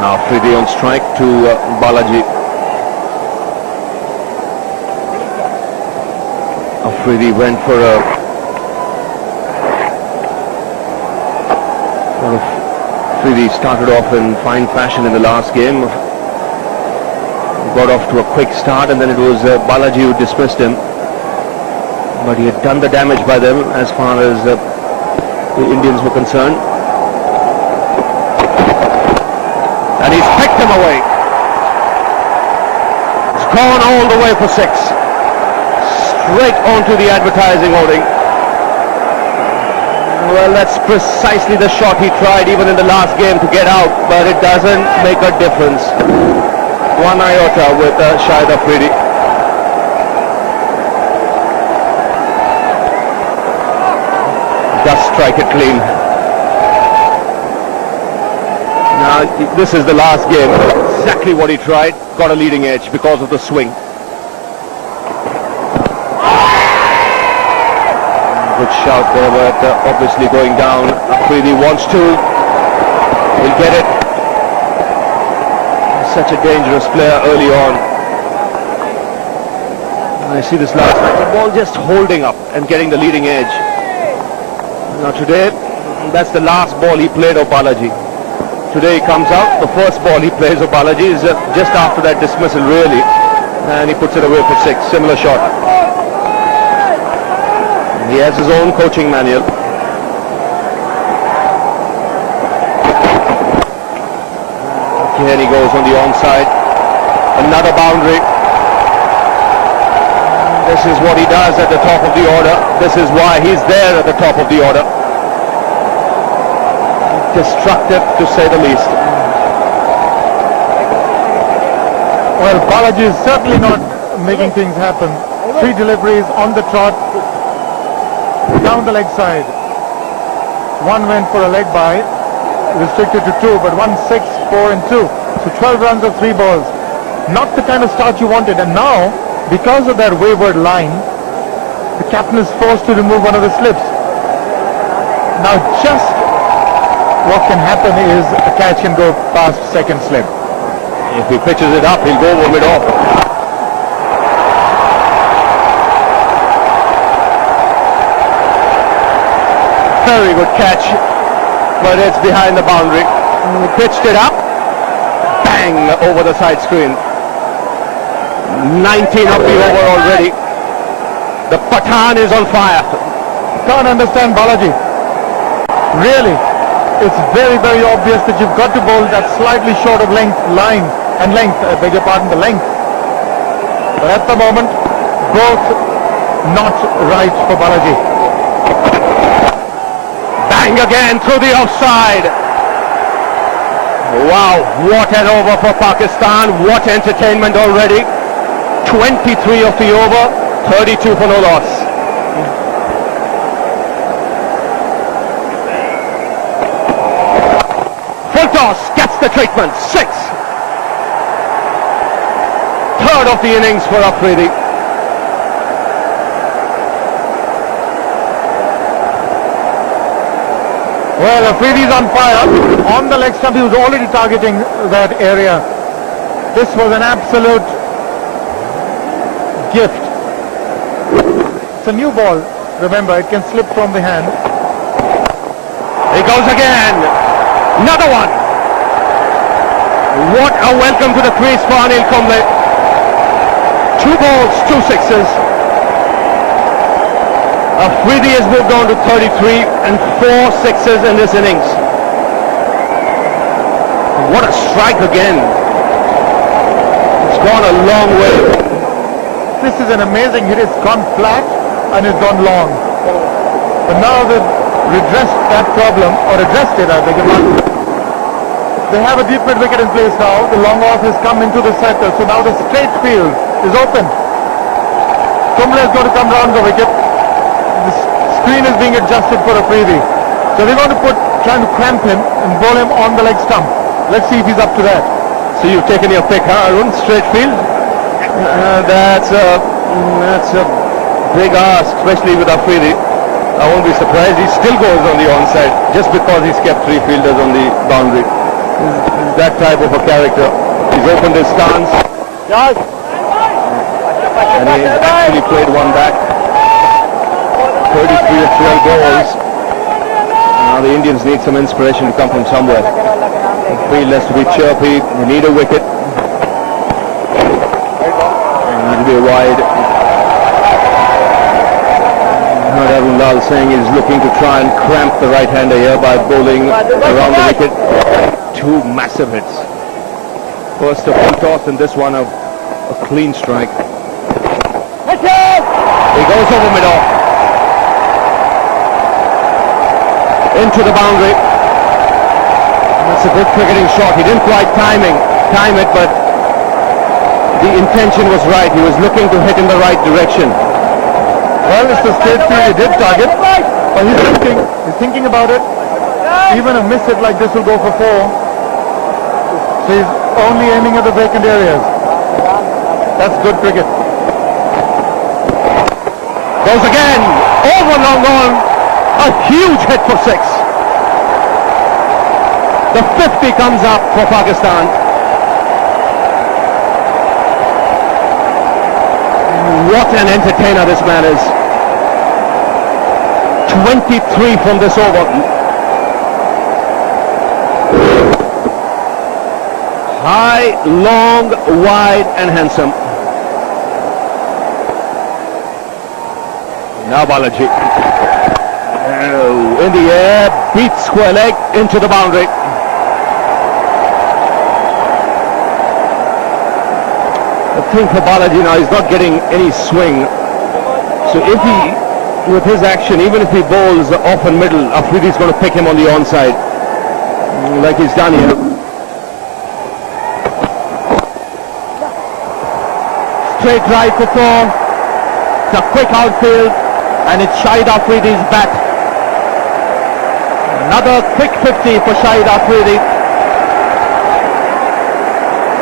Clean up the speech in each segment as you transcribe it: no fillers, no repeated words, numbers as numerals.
Now Afreedhi on strike to Balaji. Afreedhi went for a Afreedhi started off in fine fashion in the last game. Got off to a quick start, and then it was Balaji who dismissed him. But he had done the damage by them as far as the Indians were concerned. And he's picked him away. It's gone all the way for 6. Straight onto the advertising hoarding. Well, that's precisely the shot he tried even in the last game to get out, but it doesn't make a difference. One iota with Shahid Afridi. Just strike it clean. Now, this is the last game. Exactly what he tried. Got a leading edge because of the swing. Good shout there, but obviously going down. Afridi wants to. He'll get it. Such a dangerous player early on. I see this last night. The ball just holding up and getting the leading edge. Now today, that's the last ball he played of Balaji. Today he comes out. The first ball he plays of Balaji is just after that dismissal, really. And he puts it away for 6. Similar shot. He has his own coaching manual. Here he goes on the onside. Another boundary. This is what he does at the top of the order. This is why he's there at the top of the order. Destructive, to say the least. Well, Balaji is certainly not making things happen. 3 deliveries on the trot. Down the leg side. 1 went for a leg by. Restricted to 2, but 1, 6, 4 and 2. So 12 runs of 3 balls. Not the kind of start you wanted. And now, because of that wayward line, the captain is forced to remove one of the slips. Now just what can happen is a catch can go past second slip. If he pitches it up, he'll go over mid-off. Very good catch, but it's behind the boundary. He pitched it up, bang, over the side screen. 19 of the over already. The Pathan is on fire. Can't understand Balaji. Really, it's very, very obvious that you've got to bowl that slightly short of length line and length, I beg your pardon, the length. But at the moment, both not right for Balaji. Bang again through the offside. Wow, what an over for Pakistan. What entertainment already. 23 of the over, 32 for no loss. Full toss, gets the treatment, 6. Third of the innings for Afridi. Well, Afridi's on fire. On the leg stump, he was already targeting that area. This was an absolute gift. It's a new ball. Remember, it can slip from the hand. He goes again. Another one. What a welcome to the crease for Anil Kumble. 2 balls, 2 sixes. Afridi has moved on to 33 and 4 sixes in this innings. What a strike again. It's gone a long way. This is an amazing hit. It's gone flat and it's gone long. But now they've redressed that problem, or addressed it, I beg your pardon. They have a deep mid wicket in place now. The long off has come into the center, so now the straight field is open. Kumble is going to come round the wicket. The screen is being adjusted for Afridi. So they're going to trying to cramp him and bowl him on the leg stump. Let's see if he's up to that. So you've taken your pick, huh, Arun? Straight field? That's a big ask, especially with Afridi. I won't be surprised. He still goes on the onside just because he's kept 3 fielders on the boundary. He's that type of a character. He's opened his stance. And he's actually played one back. 33 of 12 balls. Now the Indians need some inspiration to come from somewhere. The field has to be chirpy. They need a wicket. It will be wide. Jadoon saying he's looking to try and cramp the right-hander here by bowling around the wicket. Two massive hits. First a full toss and this one a clean strike. He goes over mid-off. Into the boundary. That's a good cricketing shot. He didn't quite time it, but the intention was right. He was looking to hit in the right direction. Well, it's the straight field he did target, but he's thinking about it. Even a miss hit like this will go for 4. So he's only aiming at the vacant areas. That's good cricket. Goes again, over long on, a huge hit for 6. The 50 comes up for Pakistan. What an entertainer this man is. 23 from this over. High, long, wide and handsome. Now Balaji. In the air, beats square leg into the boundary. The thing for Balaji now, he's not getting any swing. So if he, with his action, even if he bowls off and middle, Afridi's going to pick him on the onside, like he's done here. Straight right for 4. It's a quick outfield, and it's Shahid Afridi's bat. Another quick 50 for Shahid Afridi.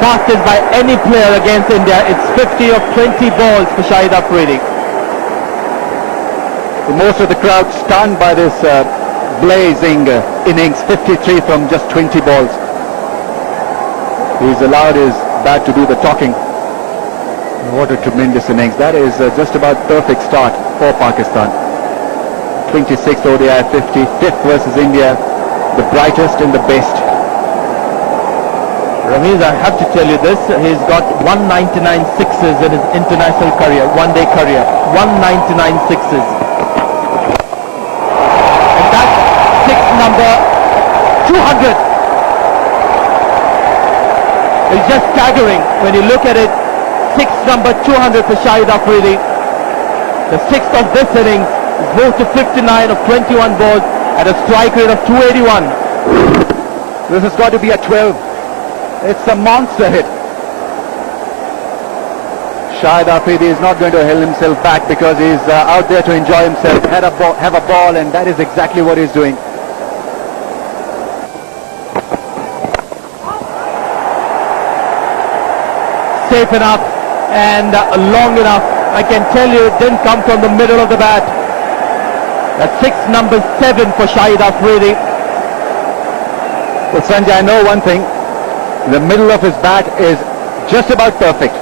Fastest by any player against India. It's 50 of 20 balls for Shahid Afridi. Most of the crowd stunned by this blazing innings, 53 from just 20 balls. He's allowed his bat to do the talking. What a tremendous innings. That is just about perfect start for Pakistan. 26th ODI 50, 5th versus India, the brightest and the best. Ramiz, I have to tell you this, he's got 199 sixes in his international career, one-day career, 199 sixes. And that's six number 200. It's just staggering when you look at it. Six number 200 for Shahid Afridi. The sixth of this innings is moved to 59 of 21 balls at a strike rate of 281. This has got to be a 12. It's a monster hit. Shahid Afridi is not going to hold himself back because he's out there to enjoy himself, have a ball, and that is exactly what he's doing. Safe enough and long enough. I can tell you it didn't come from the middle of the bat. That's six number 7 for Shahid Afridi. Well, Sanjay, I know one thing. The middle of his bat is just about perfect.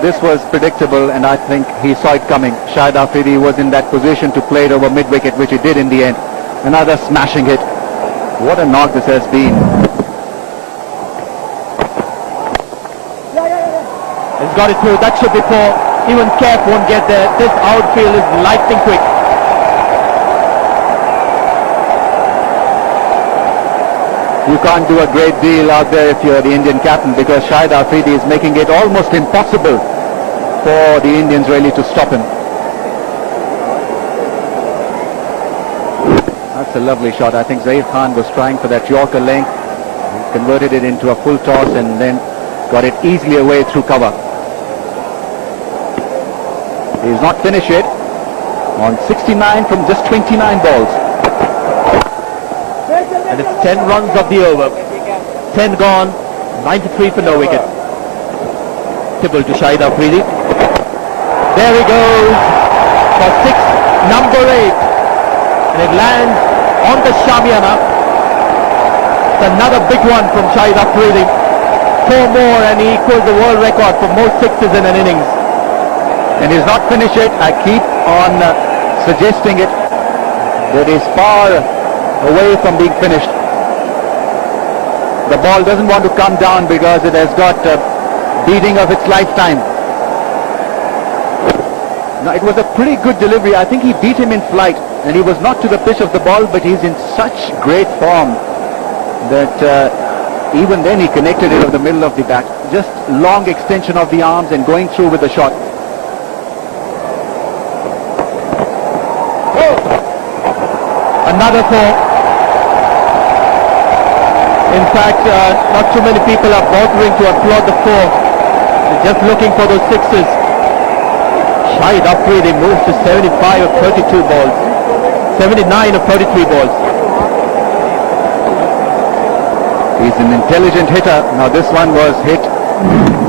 This was predictable, and I think he saw it coming. Shahid Afridi was in that position to play it over mid-wicket, which he did in the end. Another smashing hit. What a knock this has been. He's got it through. That should be 4. Even Kef won't get there. This outfield is lightning quick. You can't do a great deal out there if you're the Indian captain, because Shahid Afridi is making it almost impossible for the Indians really to stop him. That's a lovely shot. I think Zair Khan was trying for that Yorker length. He converted it into a full toss and then got it easily away through cover. He's not finished yet. On 69 from just 29 balls. And it's 10 runs of the over. 10 gone, 93 for no wicket. Tibble to Shahid Afridi. There he goes for 6, number 8. And it lands on the Shamiana. It's another big one from Shahid Afridi. 4 more and he equals the world record for most sixes in an innings. And he's not finished it. I keep on suggesting it, that is far away from being finished. The ball doesn't want to come down because it has got a beating of its lifetime. Now it was a pretty good delivery. I think he beat him in flight and he was not to the pitch of the ball, but he's in such great form that even then he connected it over the middle of the bat. Just long extension of the arms and going through with the shot. Another 4. In fact, not too many people are bothering to applaud the 4. They're just looking for those sixes. Shahid Afridi moves to 75 of 32 balls. 79 of 33 balls. He's an intelligent hitter. Now this one was hit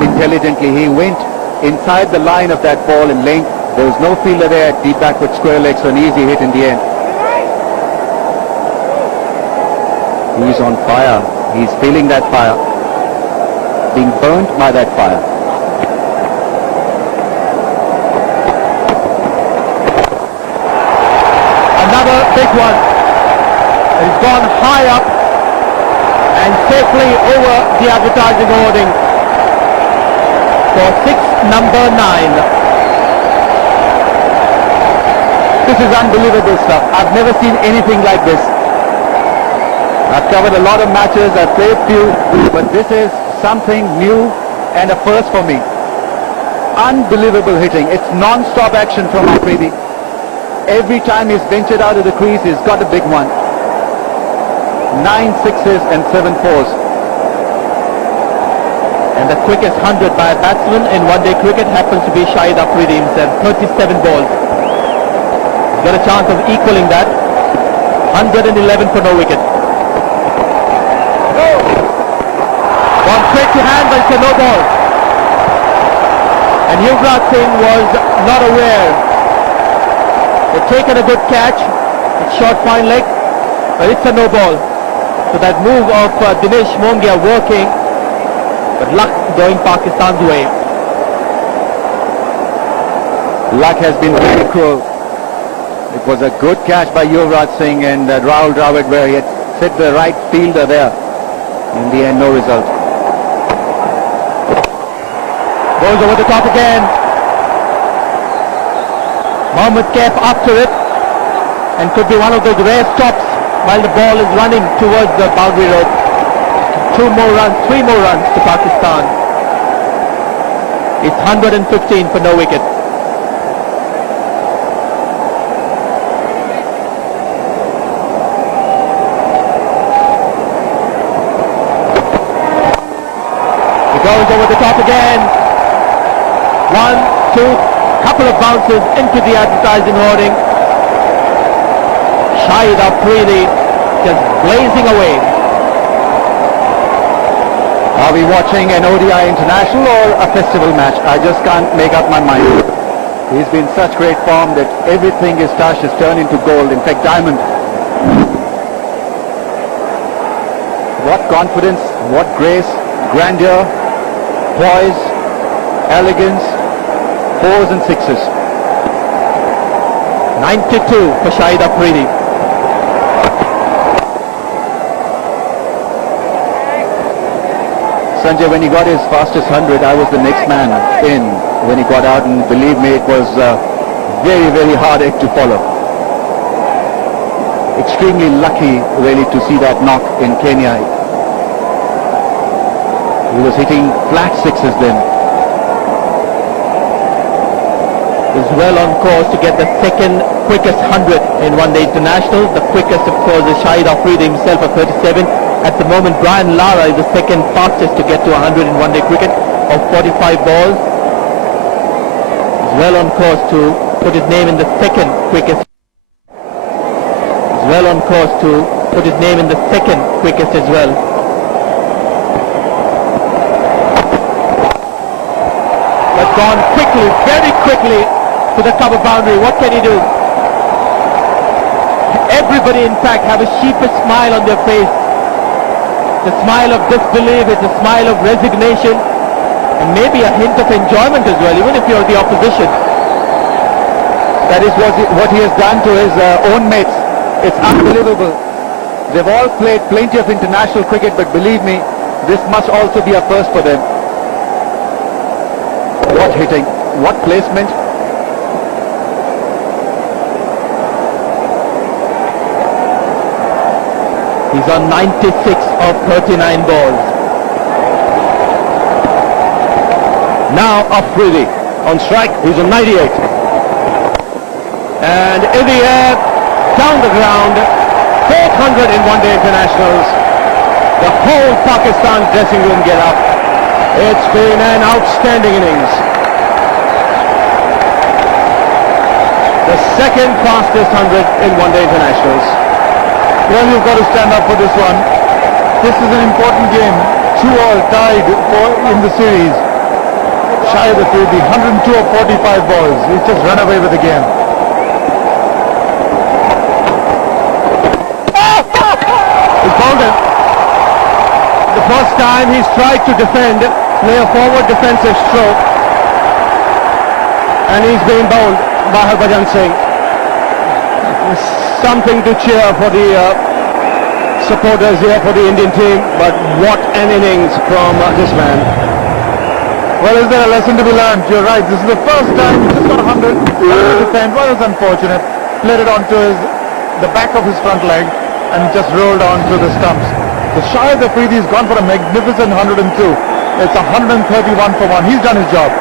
intelligently. He went inside the line of that ball in length. There was no fielder there at deep backward square leg, so an easy hit in the end. He's on fire. He's feeling that fire. Being burnt by that fire. Another big one. He's gone high up and safely over the advertising hoarding for 6 number 9. This is unbelievable stuff. I've never seen anything like this. I've covered a lot of matches, I've played few, but this is something new and a first for me. Unbelievable hitting. It's non-stop action from Afridi. Every time he's ventured out of the crease, he's got a big one. 9 sixes and 7 fours. And the quickest 100 by a batsman in one-day cricket happens to be Shahid Afridi himself. 37 balls. He's got a chance of equaling that. 111 for no wicket. One straight to hand, but it's a no ball. And Yuvraj Singh was not aware. They've taken a good catch. It's short fine leg, but it's a no ball. So that move of Dinesh Mongia working, but luck going Pakistan's way. Luck has been very cruel. It was a good catch by Yuvraj Singh and Rahul Dravid, where he had set the right fielder there. In the end, no result. Goes over the top again. Mohammad Kaif after it, and could be one of those rare stops while the ball is running towards the boundary rope. 2 more runs, 3 more runs to Pakistan. It's 115 for no wicket. He goes over the top again. 1, 2, couple of bounces into the advertising hoarding. Shahid Afridi just blazing away. Are we watching an ODI international or a festival match? I just can't make up my mind. He's been such great form that everything his touch has turned into gold, in fact diamond. What confidence, what grace, grandeur, poise, elegance, 4s and 6s. 92 for Shahid Afridi. Sanjay, when he got his fastest 100, I was the next man in when he got out, and believe me, it was very, very hard act to follow. Extremely lucky, really, to see that knock in Kenya. He was hitting flat 6s then. Is well on course to get the second quickest 100 in one-day international. The quickest, of course, is Shahid Afridi himself at 37. At the moment, Brian Lara is the second fastest to get to 100 in one-day cricket of 45 balls. Is well on course to put his name in the second quickest. Is well on course to put his name in the second quickest as well. But gone quickly, very quickly to the cover boundary. What can he do? Everybody, in fact, have a sheepish smile on their face. It's a smile of disbelief, it's a smile of resignation, and maybe a hint of enjoyment as well, even if you're the opposition. That is what he has done to his own mates. It's unbelievable. They've all played plenty of international cricket, but believe me, this must also be a first for them. What hitting, what placement. He's on 96 of 39 balls. Now Afridی on strike. He's on 98. And in the air, down the ground, 400 in one-day internationals. The whole Pakistan dressing room get up. It's been an outstanding innings. The second fastest 100 in one-day internationals. Well, you've got to stand up for this one. This is an important game. 2-all tied in the series. Shahid Afridi, 102 of 45 balls. He's just run away with the game. He's bowled him. The first time he's tried to defend, play a forward defensive stroke, and he's been bowled by Harbhajan Singh. Something to cheer for the supporters here for the Indian team, but what an innings from this man. Well, is there a lesson to be learned? You're right. This is the first time he just got 100. Defend. Well, it was unfortunate. Played it onto the back of his front leg and just rolled onto the stumps. So Shahid Afridi has gone for a magnificent 102. It's 131 for 1. He's done his job.